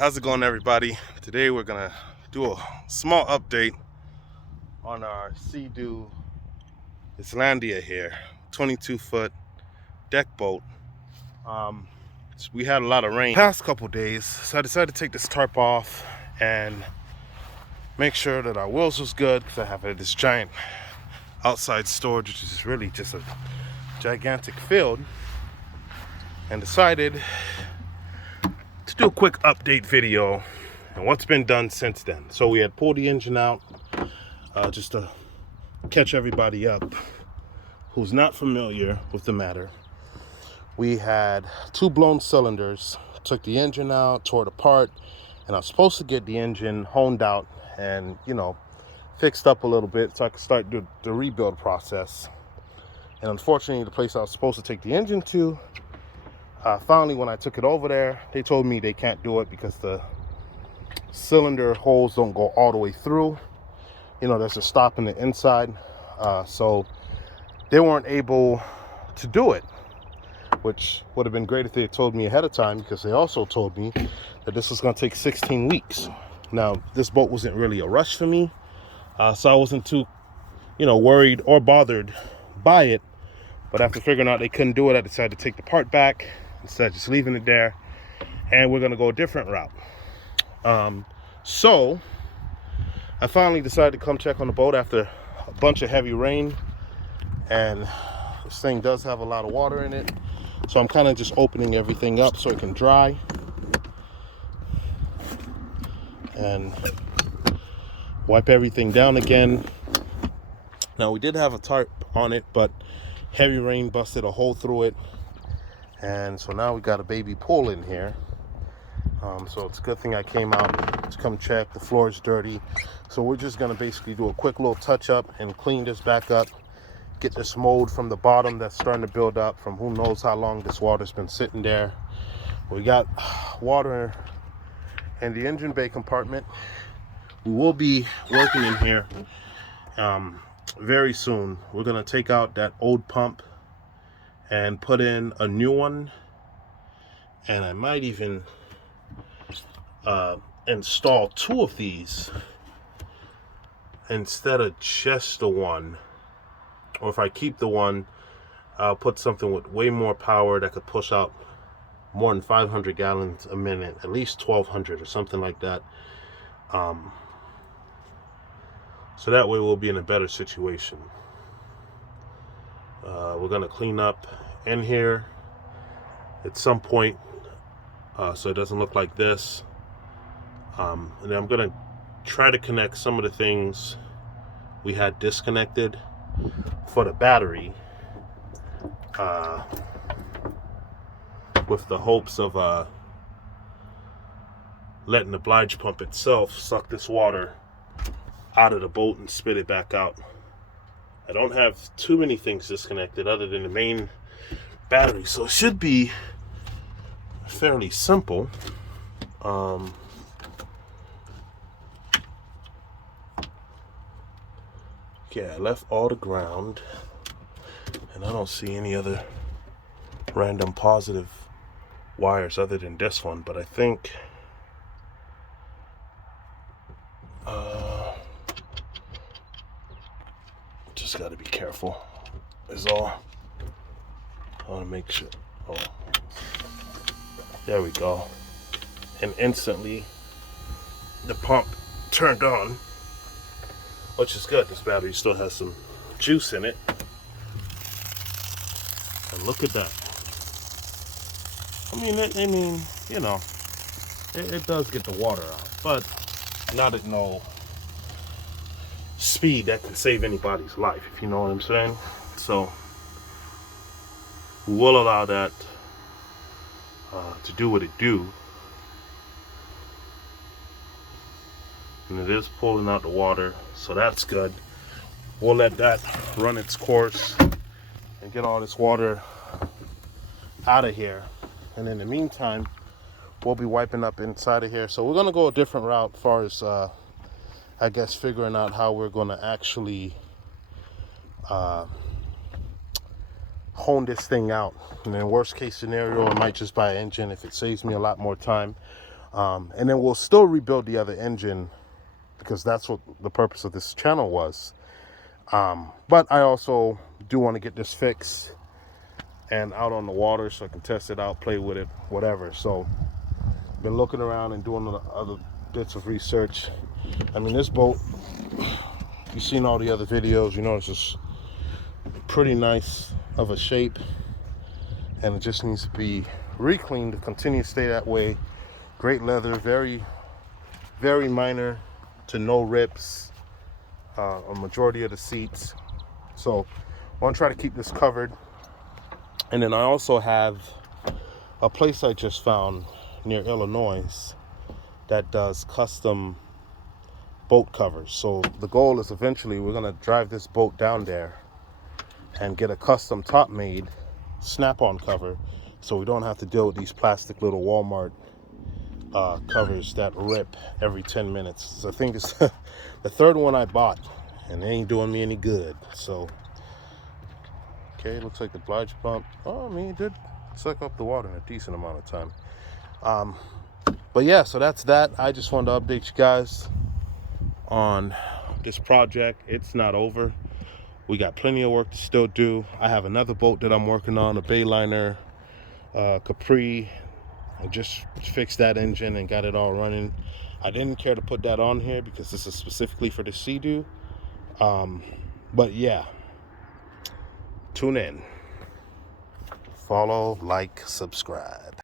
How's it going, everybody? Today we're gonna do a small update on our Sea-Doo Islandia here, 22-foot deck boat. We had a lot of rain past couple days, so I decided to take this tarp off and make sure that our wheels was good, because I have this giant outside storage, which is really just a gigantic field, and decided to do a quick update video and what's been done since then. So we had pulled the engine out, just to catch everybody up who's not familiar with the matter. We had 2 blown cylinders, took the engine out, tore it apart, and I was supposed to get the engine honed out and, fixed up a little bit so I could start the rebuild process. And unfortunately, the place I was supposed to take the engine to, finally, when I took it over there, they told me they can't do it because the cylinder holes don't go all the way through. There's a stop in the inside. So they weren't able to do it, which would have been great if they had told me ahead of time, because they also told me that this was going to take 16 weeks. Now, this boat wasn't really a rush for me, so I wasn't too, worried or bothered by it. But after figuring out they couldn't do it, I decided to take the part back instead of just leaving it there, and we're going to go a different route. So I finally decided to come check on the boat after a bunch of heavy rain, and this thing does have a lot of water in it, so I'm kind of just opening everything up so it can dry and wipe everything down again. Now, we did have a tarp on it, but heavy rain busted a hole through it, and so now we got a baby pool in here. So it's a good thing I came out to come check. The floor is dirty, so we're just gonna basically do a quick little touch up and clean this back up, get this mold from the bottom that's starting to build up from who knows how long this water's been sitting there. We got water in the engine bay compartment. We will be working in here very soon. We're gonna take out that old pump and put in a new one, and I might even install 2 of these instead of just the one. Or if I keep the one, I'll put something with way more power that could push out more than 500 gallons a minute, at least 1,200 or something like that. So that way we'll be in a better situation. We're gonna clean up in here at some point, so it doesn't look like this. And then I'm gonna try to connect some of the things we had disconnected for the battery, with the hopes of letting the Bilge pump itself suck this water out of the boat and spit it back out. I don't have too many things disconnected other than the main battery, so it should be fairly simple. Yeah, I left all the ground, and I don't see any other random positive wires other than this one, but I think just got to be careful is all. I want to make sure. Oh, there we go. And instantly the pump turned on, which is good. This battery still has some juice in it. And look at that. It does get the water out, but not at no speed that can save anybody's life, if you know what I'm saying. So we'll allow that to do what it do. And it is pulling out the water, so that's good. We'll let that run its course and get all this water out of here. And in the meantime, we'll be wiping up inside of here. So we're gonna go a different route as far as I guess figuring out how we're gonna actually hone this thing out. And then worst case scenario, I might just buy an engine if it saves me a lot more time. And then we'll still rebuild the other engine, because that's what the purpose of this channel was. But I also do want to get this fixed and out on the water so I can test it out, play with it, whatever. So been looking around and doing other bits of research. I mean, this boat, you've seen all the other videos, you know, it's just pretty nice of a shape, and it just needs to be re-cleaned to continue to stay that way. Great leather, very minor to no rips, a majority of the seats. So I want to try to keep this covered. And then I also have a place I just found near Illinois that does custom boat covers. So the goal is eventually we're going to drive this boat down there and get a custom top made snap-on cover, so we don't have to deal with these plastic little Walmart covers that rip every 10 minutes. So I think it's the third one I bought, and they ain't doing me any good. So okay, looks like the Bilge pump, oh, I mean, it did suck up the water in a decent amount of time. But yeah, so that's that. I just wanted to update you guys on this project. It's not over. We got plenty of work to still do. I have another boat that I'm working on, a Bayliner Capri. I just fixed that engine and got it all running. I didn't care to put that on here because this is specifically for the Sea-Doo. But yeah, tune in, follow, like, subscribe.